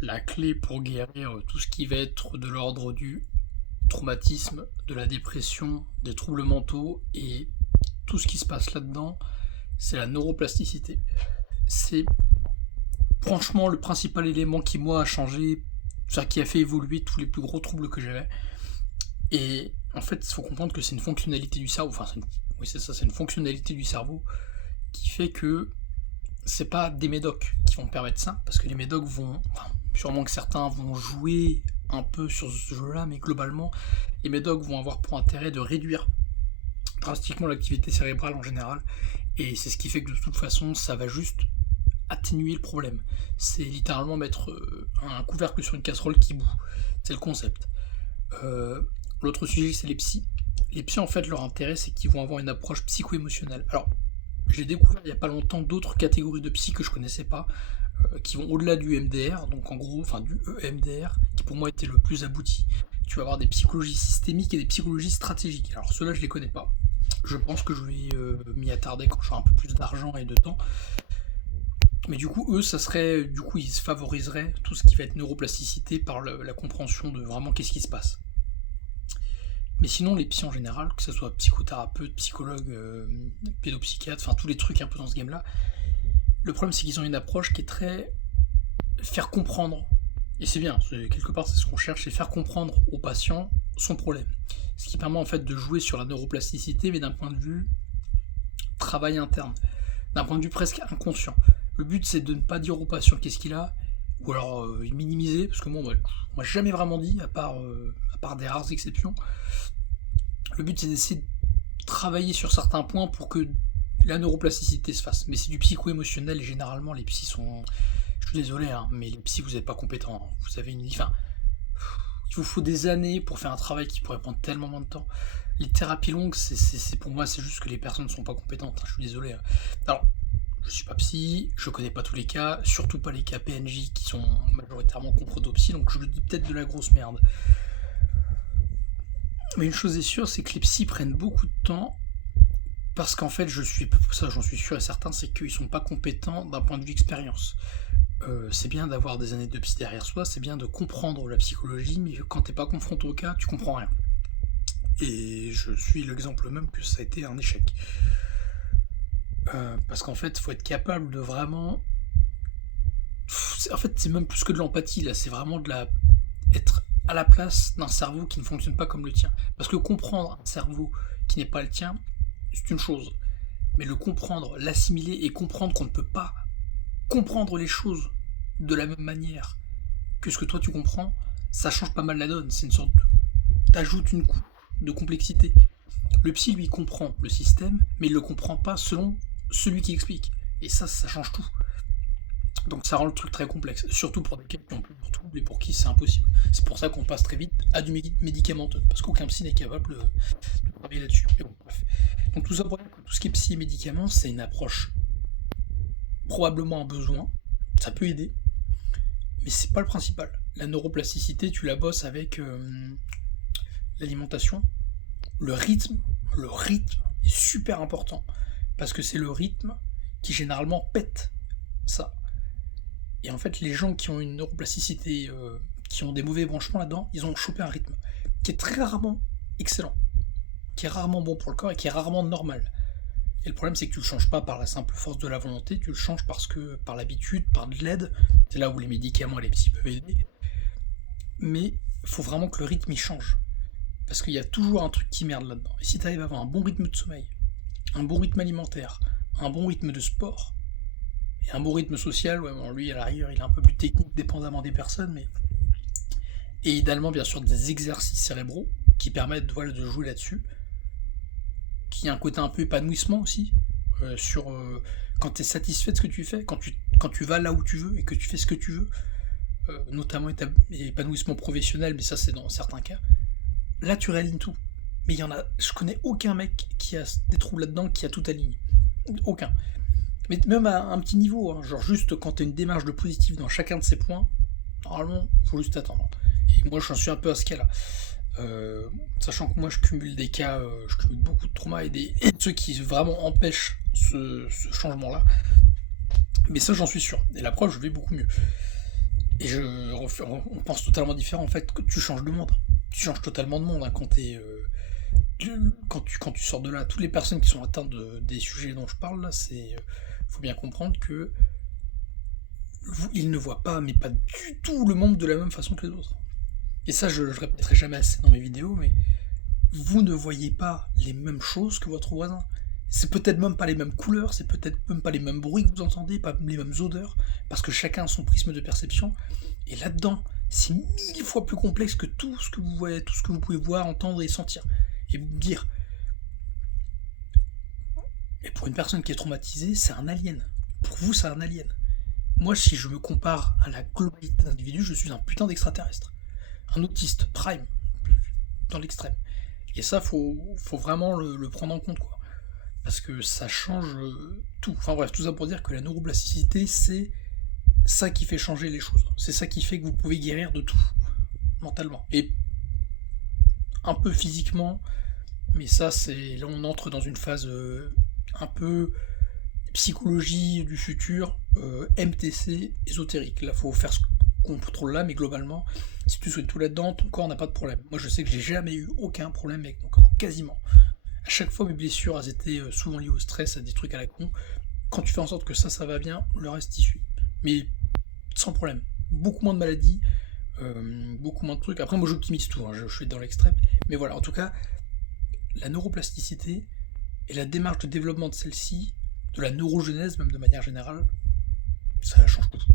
la clé pour guérir tout ce qui va être de l'ordre du traumatisme, de la dépression, des troubles mentaux et tout ce qui se passe là-dedans, c'est la neuroplasticité. C'est franchement le principal élément qui, moi, a changé, qui a fait évoluer tous les plus gros troubles que j'avais. Et en fait, il faut comprendre que c'est une fonctionnalité du cerveau, oui, c'est ça, c'est une fonctionnalité du cerveau qui fait que c'est pas des médocs qui vont permettre ça, parce que les médocs sûrement que certains vont jouer un peu sur ce jeu-là, mais globalement, les médocs vont avoir pour intérêt de réduire drastiquement l'activité cérébrale en général, et c'est ce qui fait que de toute façon, ça va juste atténuer le problème. C'est littéralement mettre un couvercle sur une casserole qui bout. C'est le concept. L'autre sujet, c'est les psys. Les psys, en fait, leur intérêt, c'est qu'ils vont avoir une approche psycho-émotionnelle. Alors, j'ai découvert il n'y a pas longtemps d'autres catégories de psy que je connaissais pas, qui vont au-delà du MDR, donc en gros, du EMDR, qui pour moi était le plus abouti. Tu vas avoir des psychologies systémiques et des psychologies stratégiques. Alors ceux-là, je les connais pas. Je pense que je vais m'y attarder quand j'aurai un peu plus d'argent et de temps. Mais du coup, eux, ils se favoriseraient tout ce qui va être neuroplasticité par la compréhension de vraiment qu'est-ce qui se passe. Mais sinon, les psys en général, que ce soit psychothérapeute, psychologue, pédopsychiatre, tous les trucs un peu dans ce game-là, le problème c'est qu'ils ont une approche qui est très faire comprendre. Et c'est bien, quelque part c'est ce qu'on cherche, c'est faire comprendre au patient son problème. Ce qui permet en fait de jouer sur la neuroplasticité, mais d'un point de vue travail interne, d'un point de vue presque inconscient. Le but c'est de ne pas dire au patient qu'est-ce qu'il a, ou alors minimiser, parce que moi on m'a jamais vraiment dit, à part des rares exceptions. Le but c'est d'essayer de travailler sur certains points pour que la neuroplasticité se fasse. Mais c'est du psycho-émotionnel et généralement les psys sont... Je suis désolé, mais les psys vous n'êtes pas compétents. Vous avez il vous faut des années pour faire un travail qui pourrait prendre tellement moins de temps. Les thérapies longues, pour moi, c'est juste que les personnes ne sont pas compétentes. Je suis désolé. Alors, je suis pas psy, je connais pas tous les cas, surtout pas les cas PNJ qui sont majoritairement confrontés aux psy, donc je le dis peut-être de la grosse merde. Mais une chose est sûre, c'est que les psys prennent beaucoup de temps, parce qu'en fait, j'en suis sûr et certain, c'est qu'ils sont pas compétents d'un point de vue expérience. C'est bien d'avoir des années de psy derrière soi, c'est bien de comprendre la psychologie, mais quand t'es pas confronté au cas, tu comprends rien. Et je suis l'exemple même que ça a été un échec. Parce qu'en fait, il faut être capable de vraiment... En fait, c'est même plus que de l'empathie, là, c'est vraiment être à la place d'un cerveau qui ne fonctionne pas comme le tien. Parce que comprendre un cerveau qui n'est pas le tien, c'est une chose. Mais le comprendre, l'assimiler et comprendre qu'on ne peut pas comprendre les choses de la même manière que ce que toi tu comprends, ça change pas mal la donne. C'est une sorte t'ajoutes une couche de complexité. Le psy, lui, comprend le système, mais il le comprend pas selon celui qui explique. Et ça change tout. Donc ça rend le truc très complexe, surtout pour des cas qui ont plus de troubles et pour qui c'est impossible. C'est pour ça qu'on passe très vite à du médicamenteux, parce qu'aucun psy n'est capable de travailler là-dessus. Mais bon, bref. Donc tout ça pour dire que tout ce qui est psy et médicaments, c'est une approche probablement un besoin, ça peut aider, mais c'est pas le principal. La neuroplasticité, tu la bosses avec l'alimentation, le rythme est super important, parce que c'est le rythme qui généralement pète ça. Et en fait, les gens qui ont une neuroplasticité, qui ont des mauvais branchements là-dedans, ils ont chopé un rythme qui est très rarement excellent, qui est rarement bon pour le corps et qui est rarement normal. Et le problème, c'est que tu le changes pas par la simple force de la volonté, tu le changes par l'habitude, par de l'aide. C'est là où les médicaments et les psys peuvent aider. Mais il faut vraiment que le rythme il change. Parce qu'il y a toujours un truc qui merde là-dedans. Et si tu arrives à avoir un bon rythme de sommeil, un bon rythme alimentaire, un bon rythme de sport, et un bon rythme social, lui à l'arrière il est un peu plus technique dépendamment des personnes, mais... Et idéalement bien sûr des exercices cérébraux qui permettent de jouer là-dessus, qui a un côté un peu épanouissement aussi, quand tu es satisfait de ce que tu fais, quand tu vas là où tu veux et que tu fais ce que tu veux, notamment épanouissement professionnel, mais ça c'est dans certains cas, là tu réalignes tout. Mais je connais aucun mec qui a des troubles là-dedans qui a tout aligné. Aucun. Mais même à un petit niveau, genre juste quand tu as une démarche de positif dans chacun de ces points, normalement, faut juste attendre. Et moi j'en suis un peu à ce cas-là. Sachant que moi je cumule des cas, je cumule beaucoup de traumas et ceux qui vraiment empêchent ce changement là, mais ça j'en suis sûr, et la preuve je vais beaucoup mieux, et je on pense totalement différent. En fait, que tu changes de monde. Tu changes totalement de monde hein, quand tu sors de là. Toutes les personnes qui sont atteintes des sujets dont je parle, là, faut bien comprendre que ils ne voient pas, mais pas du tout le monde de la même façon que les autres. Et ça, je répéterai jamais assez dans mes vidéos, mais vous ne voyez pas les mêmes choses que votre voisin. C'est peut-être même pas les mêmes couleurs, c'est peut-être même pas les mêmes bruits que vous entendez, pas les mêmes odeurs, parce que chacun a son prisme de perception. Et là-dedans, c'est 1000 fois plus complexe que tout ce que vous voyez, tout ce que vous pouvez voir, entendre et sentir. Et vous dire. Et pour une personne qui est traumatisée, c'est un alien. Pour vous, c'est un alien. Moi, si je me compare à la globalité d'individus, je suis un putain d'extraterrestre. Un autiste, prime, dans l'extrême. Et ça, faut vraiment le prendre en compte, quoi. Parce que ça change tout. Enfin bref, tout ça pour dire que la neuroplasticité, c'est ça qui fait changer les choses. C'est ça qui fait que vous pouvez guérir de tout, mentalement. Et un peu physiquement, mais ça, c'est là on entre dans une phase un peu psychologie du futur, MTC, ésotérique. Là, faut faire ce qu'on contrôle là, mais globalement, si tu souhaites tout là-dedans, ton corps n'a pas de problème. Moi, je sais que j'ai jamais eu aucun problème avec mon corps, quasiment. À chaque fois, mes blessures, elles étaient souvent liées au stress, à des trucs à la con. Quand tu fais en sorte que ça va bien, le reste y suit. Mais sans problème. Beaucoup moins de maladies, beaucoup moins de trucs. Après, moi, j'optimise tout, hein, je suis dans l'extrême. Mais voilà, en tout cas, la neuroplasticité et la démarche de développement de celle-ci, de la neurogenèse même de manière générale, ça change tout.